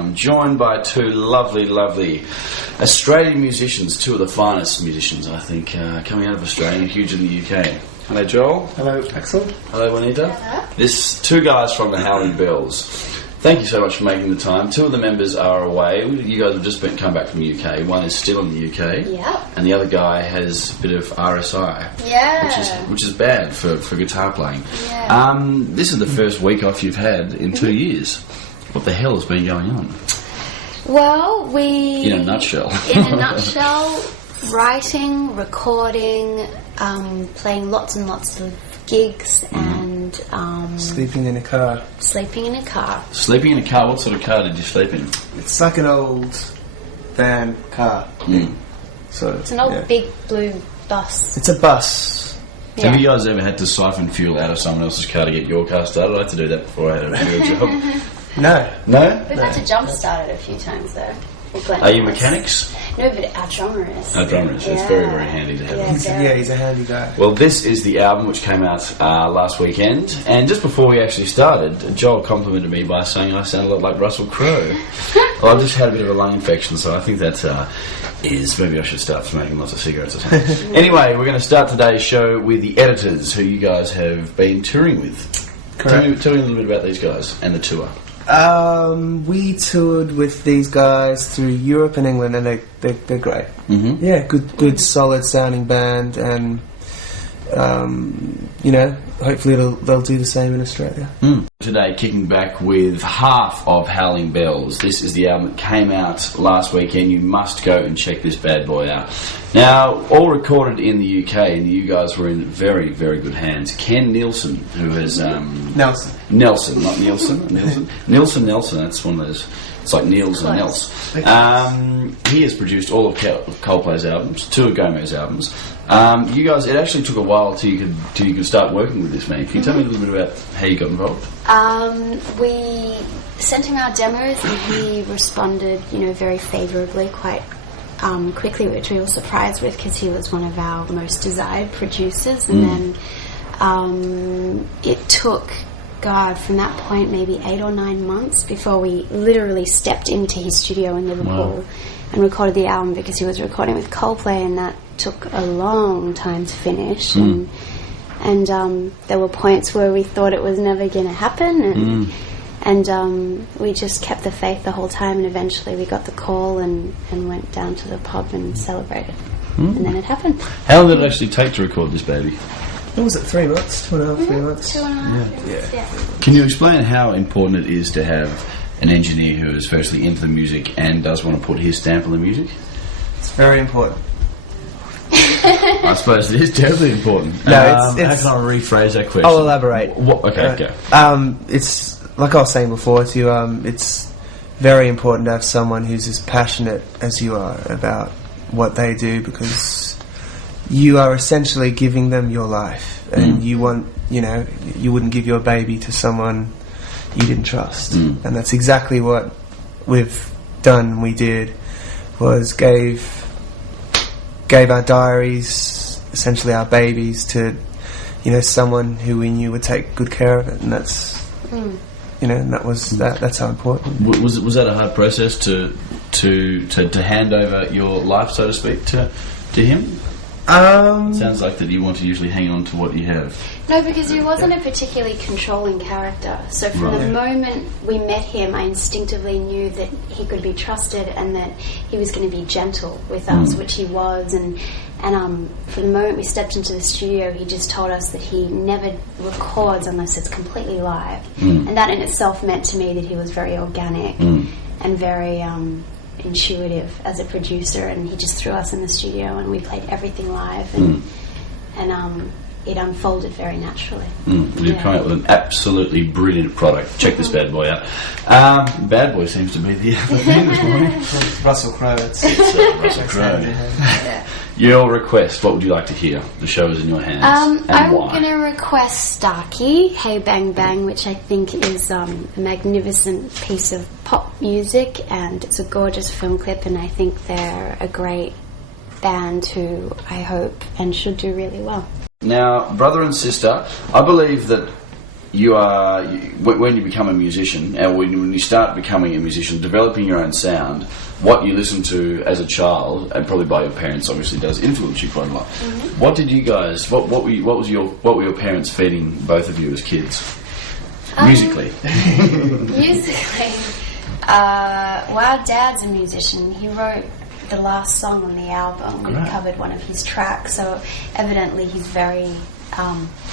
I'm joined by two lovely Australian musicians, two of the finest musicians, I think, coming out of Australia, huge in the UK. Hello, Joel. Hello, Axel. Hello, Juanita. Hello. This two guys from the Howling Bells. Thank you so much for making the time. Two of the members are away. You guys have just come back from the UK. One is still in the UK. Yeah. And the other guy has a bit of RSI. Yeah. Which is bad for guitar playing. Yeah. This is the first week off you've had in 2 years. What the hell has been going on? Well, In a nutshell. Writing, recording, playing lots and lots of gigs, and Sleeping in a car. sleeping in a car. Sleeping in a car? What sort of car did you sleep in? It's like an old van car. So It's an old big blue bus. It's a bus. Have you guys ever had to siphon fuel out of someone else's car to get your car started? I had to do that before I had a real job. No. No? We've had to jump start it a few times though. Are you mechanics? No, but our drummer is. Our drummer is. It's very, very handy to have. Yeah, He's a handy guy. Well, this is the album which came out last weekend, and just before we actually started, Joel complimented me by saying I sound a lot like Russell Crowe. Well, I've just had a bit of a lung infection, so I think that is maybe I should start smoking lots of cigarettes or something. Anyway, we're going to start today's show with the Editors, who you guys have been touring with. Correct. Tell me a little bit about these guys and the tour. We toured with these guys through Europe and England, and they're great. Mm-hmm. Yeah, good, solid sounding band, and hopefully they'll do the same in Australia. Today, kicking back with half of Howling Bells. This is the album that came out last weekend. You must go and check this bad boy out. Now, all recorded in the UK, and you guys were in very, very good hands. Ken Nielsen, who has... Nelson, not Nielsen. Nelson, that's one of those... It's like Niels and Nels. He has produced all of Coldplay's albums, two of Gomez's albums. You guys, it actually took a while till you could start working with this man. Can you tell me a little bit about how you got involved? We sent him our demos, and he responded, very favourably, quite quickly, which we were surprised with because he was one of our most desired producers. And then it took, from that point, maybe 8 or 9 months before we literally stepped into his studio in Liverpool and recorded the album, because he was recording with Coldplay, and that took a long time to finish. And there were points where we thought it was never going to happen, and we just kept the faith the whole time, and eventually we got the call and went down to the pub and celebrated. And then it happened. How long did it actually take to record this baby? What was it, 3 months? 2.5, 3 months? 2.5 years, yeah. Can you explain how important it is to have an engineer who is firstly into the music and does want to put his stamp on the music? It's very important. I suppose it is terribly important. No, it's how can I rephrase that question? I'll elaborate. Okay. It's like I was saying before to you. It's very important to have someone who's as passionate as you are about what they do, because you are essentially giving them your life, and you wouldn't give your baby to someone you didn't trust. And that's exactly what we've done. We did was gave our diaries, essentially our babies, to someone who we knew would take good care of it, and that's and that's how important. Was that a hard process to hand over your life, so to speak, to him? Sounds like that you want to usually hang on to what you have. No, because he wasn't a particularly controlling character. So from the moment we met him, I instinctively knew that he could be trusted and that he was going to be gentle with us, which he was. And from the moment we stepped into the studio, he just told us that he never records unless it's completely live. And that in itself meant to me that he was very organic and very... intuitive as a producer, and he just threw us in the studio and we played everything live, and it unfolded very naturally. You've come out with an absolutely brilliant product. Check this bad boy out. Bad boy seems to be the thing this morning. Russell Crowe. It's Russell Crowe. Your request, what would you like to hear? The show is in your hands. I'm why? going to request Starkey, Hey Bang Bang, which I think is a magnificent piece of pop music, and it's a gorgeous film clip, and I think they're a great band who I hope and should do really well. Now, brother and sister, I believe that when you become a musician, and when you start becoming a musician, developing your own sound, what you listen to as a child, and probably by your parents, obviously does influence you quite a lot. Mm-hmm. What did you guys? What were your parents feeding both of you as kids? Musically. Musically, well, our dad's a musician. He wrote the last song on the album. We covered one of his tracks, so evidently he's very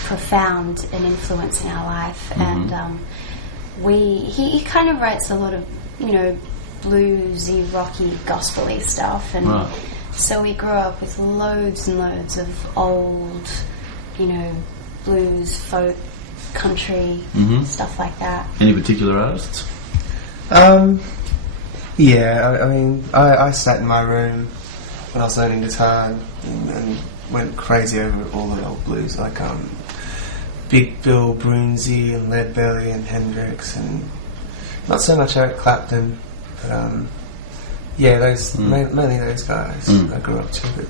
profound an influence in our life. Mm-hmm. And he kind of writes a lot of, you know, bluesy, rocky, gospel-y stuff, and so we grew up with loads and loads of old, you know, blues, folk, country, stuff like that. Any particular artists? Yeah, I mean, I sat in my room when I was learning guitar and went crazy over all the old blues, like Big Bill Broonzy and Leadbelly and Hendrix, and not so much Eric Clapton, but yeah, those mainly those guys I grew up to. But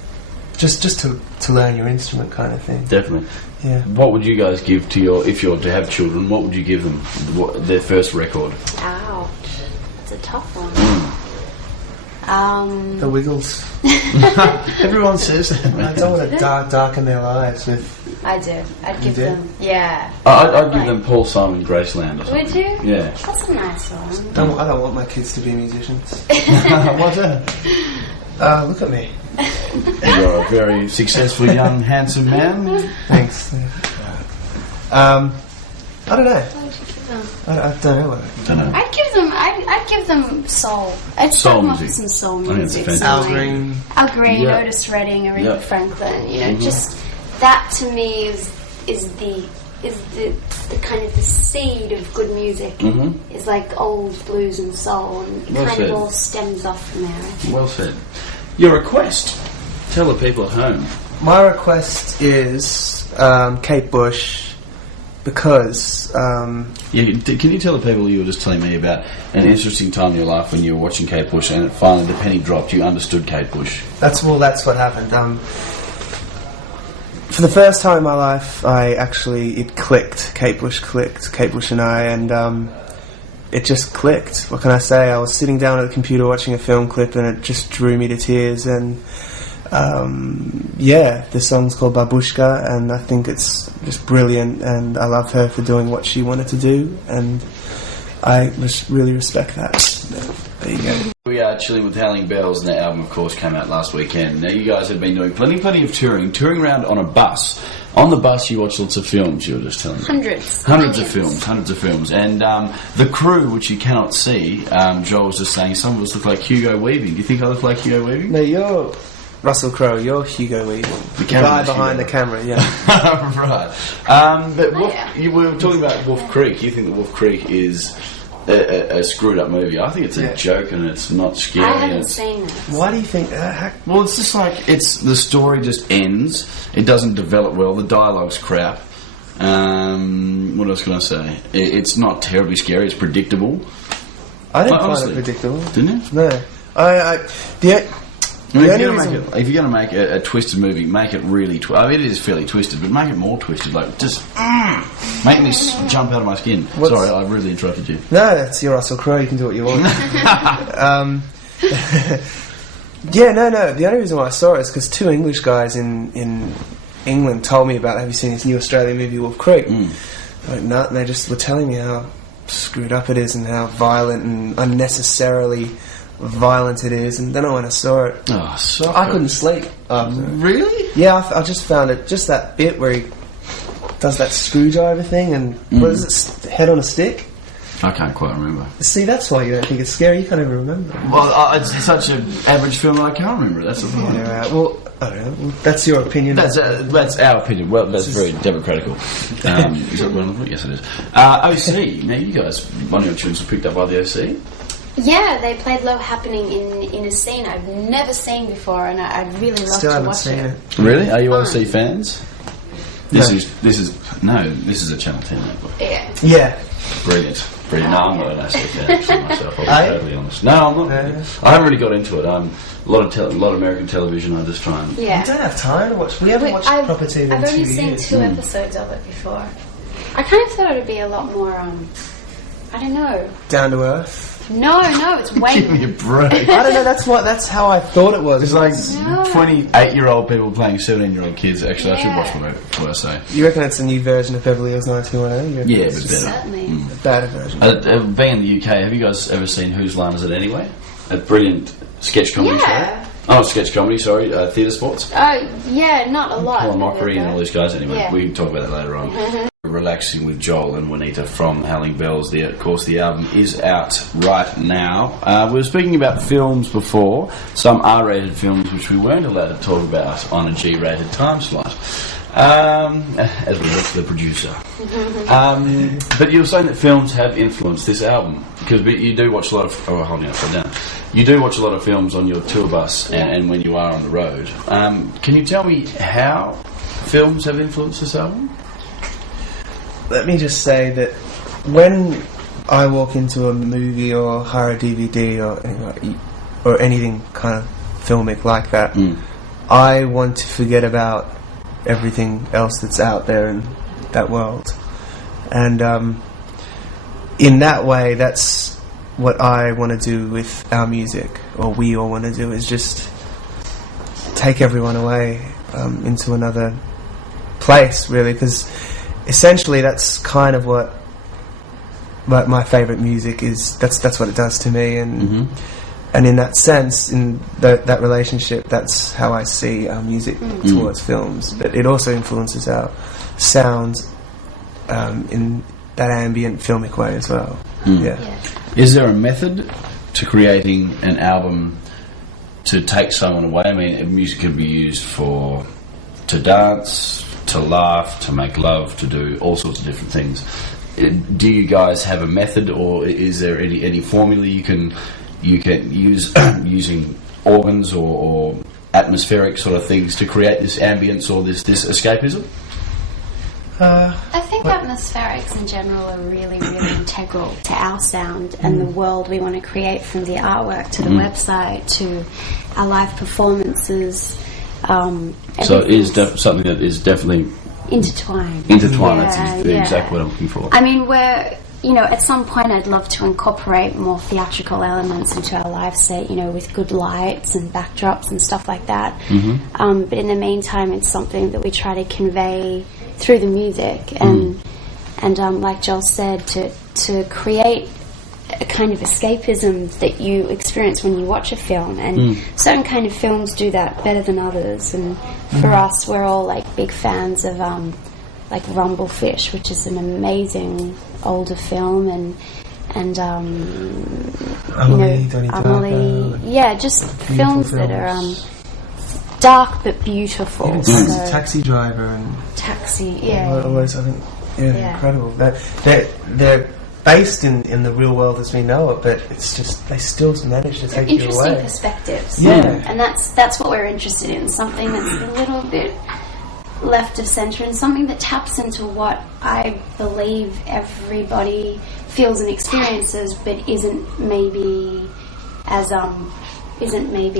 just to learn your instrument, kind of thing. Definitely. Yeah. What would you guys give to if you're to have children? What would you give them? Their first record? Ouch, that's a tough one. The Wiggles. Everyone says that. I don't want to darken their lives with. I do. I'd give them. Yeah. I'd give them Paul Simon, Graceland or something. Would you? Yeah. That's a nice one. I don't want my kids to be musicians. What's that? Look at me. You're a very successful young, handsome man. Thanks. I don't know. What would you give them? I don't know what I Don't know. I'd give them soul. I'd Soul start them off music. with some soul I think it's music. fantastic. Al Green. Al Green, Yeah. Otis Redding, Aretha Yeah. Franklin. You know, just that to me is the kind of the seed of good music. Is like old blues and soul, and it Well kind said. of all stems off from there. I think. Well said. Your request. Tell the people at home. My request is Kate Bush, because Can you tell the people you were just telling me about an interesting time in your life when you were watching Kate Bush and finally the penny dropped, you understood Kate Bush? that's what happened. For the first time in my life, it clicked. Kate Bush clicked. Kate Bush and I, and it just clicked. What can I say? I was sitting down at the computer watching a film clip, and it just drew me to tears. And the song's called Babushka, and I think it's just brilliant. And I love her for doing what she wanted to do, and I really respect that. There you go. We are chilling with Howling Bells, and their album, of course, came out last weekend. Now, you guys have been doing plenty of touring around on a bus. On the bus, you watch lots of films, you were just telling me. Hundreds of films. And the crew, which you cannot see, Joel was just saying, some of us look like Hugo Weaving. Do you think I look like Hugo Weaving? No, you're Russell Crowe. You're Hugo Weaving. The guy behind the camera, yeah. Right. But we were talking about Wolf Creek. You think that Wolf Creek is a screwed up movie? I think it's a joke, and it's not scary. I haven't seen it. Why do you think that? Well, it's just like the story just ends. It doesn't develop well. The dialogue's crap. What else can I say? It's not terribly scary. It's predictable. I didn't Like, find it predictable. Didn't it? No. If you're going to make a twisted movie, make it really it is fairly twisted, but make it more twisted. Like, just make me jump out of my skin. Sorry, I really interrupted you. No, that's your Russell Crowe. You can do what you want. Yeah, no. The only reason why I saw it is because two English guys in England told me about, have you seen this new Australian movie, Wolf Creek? I went, no, and they just were telling me how screwed up it is and how violent and unnecessarily violent it is, and then when I saw it, I couldn't sleep. Really? Yeah, I just found it, just that bit where he does that screwdriver thing, and what is it, head on a stick? I can't quite remember. See, that's why you don't think it's scary. You can't even remember. Well, it's such an average film that I can't remember it. That's the point. Yeah, well, I don't know. Well, that's your opinion. That's our opinion. Well, that's very democratical. Is that one? Yes, it is. OC. Now, you guys, one of your tunes was picked up by the OC. Yeah, they played Low Happening in a scene I've never seen before, and I'd really love Still to haven't watch seen it. Really? Are you OC fans? This No. is a Channel 10 network. Yeah. Yeah. Brilliant. No, I'm not an OC fan actually myself. I'll be totally honest. No, I'm not. I haven't really got into it. A lot of American television. I just try and. Yeah. We don't have time to watch. We haven't watched proper TV in I've 2 only years. seen 2 episodes of it before. I kind of thought it would be a lot more, I don't know. Down to earth. No, it's way Give me a break. I don't know. That's how I thought it was. It's like No. 28-year-old people playing 17-year-old kids. Actually, I should Yeah. watch what I say. You reckon it's a new version of Beverly Hills 90210? Yeah, but better. certainly. A better version. Being in the UK, have you guys ever seen Whose Line Is It Anyway? A brilliant sketch comedy Yeah. show. Oh, sketch comedy, sorry, theatre sports. Yeah, not a lot. Paul Mockery and all these guys. Anyway, Yeah. we can talk about that later on. Relaxing with Joel and Juanita from Howling Bells. Of course, the album is out right now. We were speaking about films before, some R-rated films which we weren't allowed to talk about on a G-rated time slot. As we look to the producer. But you were saying that films have influenced this album because you do watch a lot of. Oh, holding upside down. You do watch a lot of films on your tour bus and when you are on the road. Can you tell me how films have influenced this album? Let me just say that when I walk into a movie or hire a DVD or anything kind of filmic like that, I want to forget about everything else that's out there in that world. And in that way, that's what I want to do with our music, or we all want to do, is just take everyone away into another place, really, because essentially that's kind of what my favourite music is. That's what it does to me, and in that sense, in that relationship, that's how I see our music towards films. But it also influences our sound in that ambient filmic way as well. Yeah. Is there a method to creating an album to take someone away? I mean, music can be used to dance, to laugh, to make love, to do all sorts of different things. Do you guys have a method, or is there any formula you can use using organs or atmospheric sort of things to create this ambience or this escapism? I think atmospherics in general are really, really integral to our sound and the world we want to create, from the artwork to the website to our live performances. So it is something that is definitely intertwined. That's the exact word I'm looking for. I mean, at some point I'd love to incorporate more theatrical elements into our live set, with good lights and backdrops and stuff like that. But in the meantime, it's something that we try to convey through the music, and like Joel said, to create a kind of escapism that you experience when you watch a film, and certain kind of films do that better than others. And for us, we're all like big fans of like Rumblefish, which is an amazing older film, and Amelie, just films that are dark but beautiful. Even Taxi Driver and Taxi, all those, I think, incredible. They're based in the real world as we know it, but it's just they still manage to take you away. Interesting perspectives, and that's what we're interested in. Something that's a little bit left of centre, and something that taps into what I believe everybody feels and experiences, but isn't maybe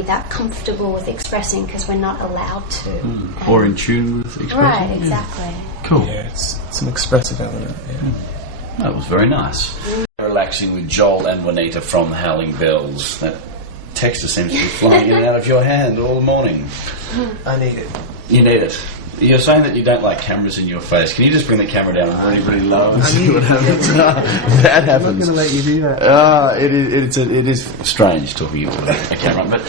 that comfortable with expressing because we're not allowed to. Or in tune with expression. Right, exactly. Cool. Yeah, it's an expressive element. Yeah. That was very nice. Relaxing with Joel and Juanita from the Howling Bells. That texture seems to be flying in and out of your hand all morning. I need it. You need it. You're saying that you don't like cameras in your face. Can you just bring the camera down really, really low and see what happens? That happens. I'm not going to let you do that. It is strange talking into a camera. But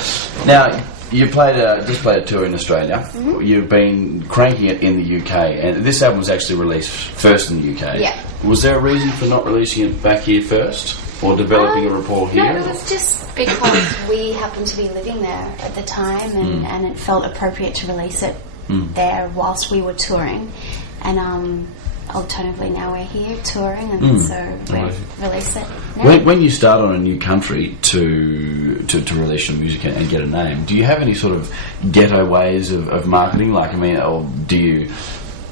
now, you just played a tour in Australia. You've been cranking it in the UK, and this album was actually released first in the UK. Yeah. Was there a reason for not releasing it back here first, or developing a rapport here? No, it was just because we happened to be living there at the time, and it felt appropriate to release it there whilst we were touring. And alternatively, now we're here touring, and so we release it now. When you start on a new country to release your music and get a name, do you have any sort of ghetto ways of marketing? Like, or do you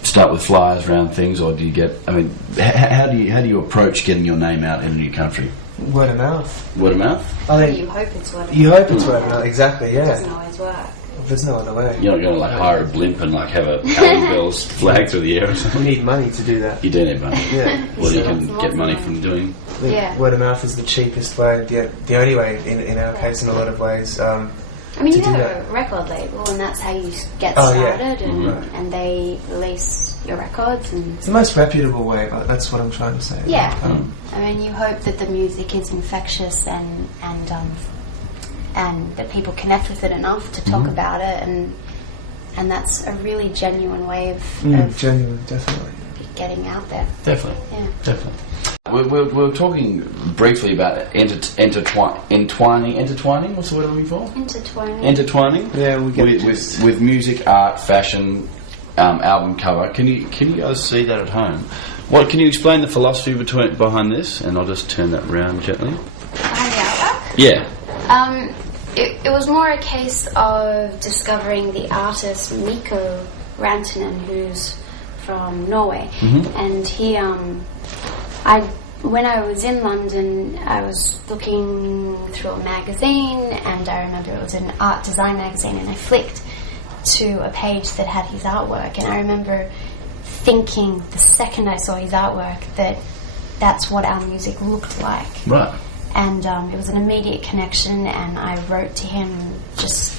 start with flyers around things, or do you get? How do you approach getting your name out in a new country? Word of mouth. Word of mouth. I think You hope it's word of mouth. you hope it's word of mouth. Exactly. It Yeah. doesn't always work. There's no other way. You're not going to like hire a blimp and like have a Howling Bells flag through the air or We something. need money to do that. You do need money. Yeah. Well, you So can get money from doing. I think Yeah. word of mouth is the cheapest way, the only way in our case in a lot of ways. I mean, to you do have that. a record label, and that's how you get Oh, yeah. started, and, Mhm. and they release your records. And It's the most reputable way, but that's what I'm trying to say. yeah, Um, I mean, you hope that the music is infectious and that people connect with it enough to talk about it, and that's a really genuine way of genuine, definitely. getting out there. Definitely. Yeah. Definitely. We're talking briefly about intertwining. What's the word I'm looking for? Intertwining. Yeah, we get with music, art, fashion, album cover. Can you guys see that at home? What can you explain the philosophy behind this? And I'll just turn that round gently. Behind the artwork? Yeah. It was more a case of discovering the artist Mikko Rantanen, who's from Norway, and he when I was in London, I was looking through a magazine, and I remember it was an art design magazine, and I flicked to a page that had his artwork, and I remember thinking the second I saw his artwork that that's what our music looked like. Right. And it was an immediate connection, and I wrote to him just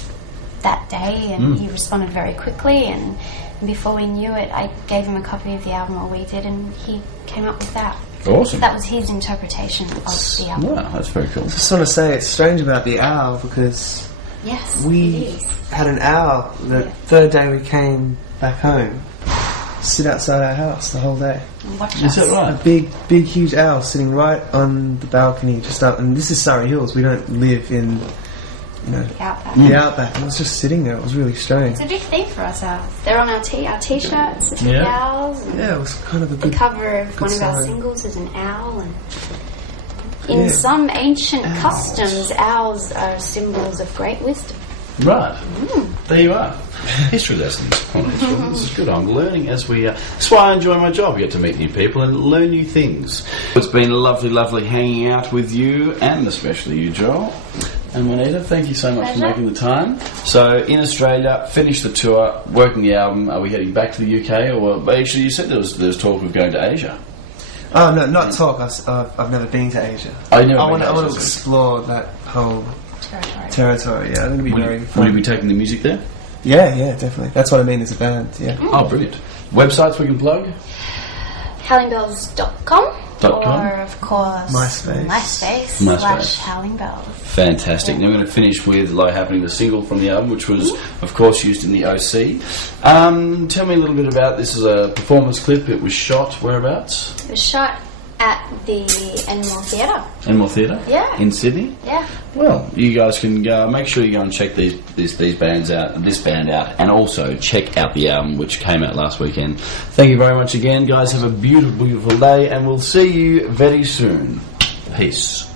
that day, and he responded very quickly, and before we knew it, I gave him a copy of the album, or we did, and he came up with that. Awesome. That was his interpretation of the album. Wow, that's very cool. I just want to say it's strange about the owl because Yes, we it is. had an owl the third day we came back home sit outside our house the whole day. And watch Is us. that right? A big, huge owl sitting right on the balcony, just up. And this is Surrey Hills. We don't live in, The Outback. the outback. And it was just sitting there. It was really strange. It's a big thing for us, owls. They're on our t-shirts, the big Yeah. owls. And Yeah, it was kind of a the good. cover of one of our sign. singles is an owl. And in Yeah. some ancient customs, owls are symbols of great wisdom. Right. There you are. History lessons. This is good. I'm learning as we... that's why I enjoy my job. I get to meet new people and learn new things. It's been lovely hanging out with you, and especially you, Joel. And Juanita, thank you so much for Pleasure. making the time. So, in Australia, finished the tour, working the album. Are we heading back to the UK? Or actually, you said there was talk of going to Asia. Oh no, not talk. I've never been to Asia. I never been want to to Asia, so- explore that whole Territory. territory. Yeah, I'm going to be very Will fun. you be taking the music there? Yeah, definitely. That's what I mean as a band. Yeah. Oh, brilliant. Websites we can plug? HowlingBells.com. .com? Or, of course, MySpace. /HowlingBells. Fantastic. Now we're going to finish with Low Happening, the single from the album, which was, of course, used in the OC. Tell me a little bit about this. Is a performance clip. It was shot whereabouts? It was shot at the Enmore Theatre. Enmore Theatre? Yeah. In Sydney? Yeah. Well, you guys can make sure you go and check these bands out, this band out, and also check out the album which came out last weekend. Thank you very much again, guys. Have a beautiful day, and we'll see you very soon. Peace.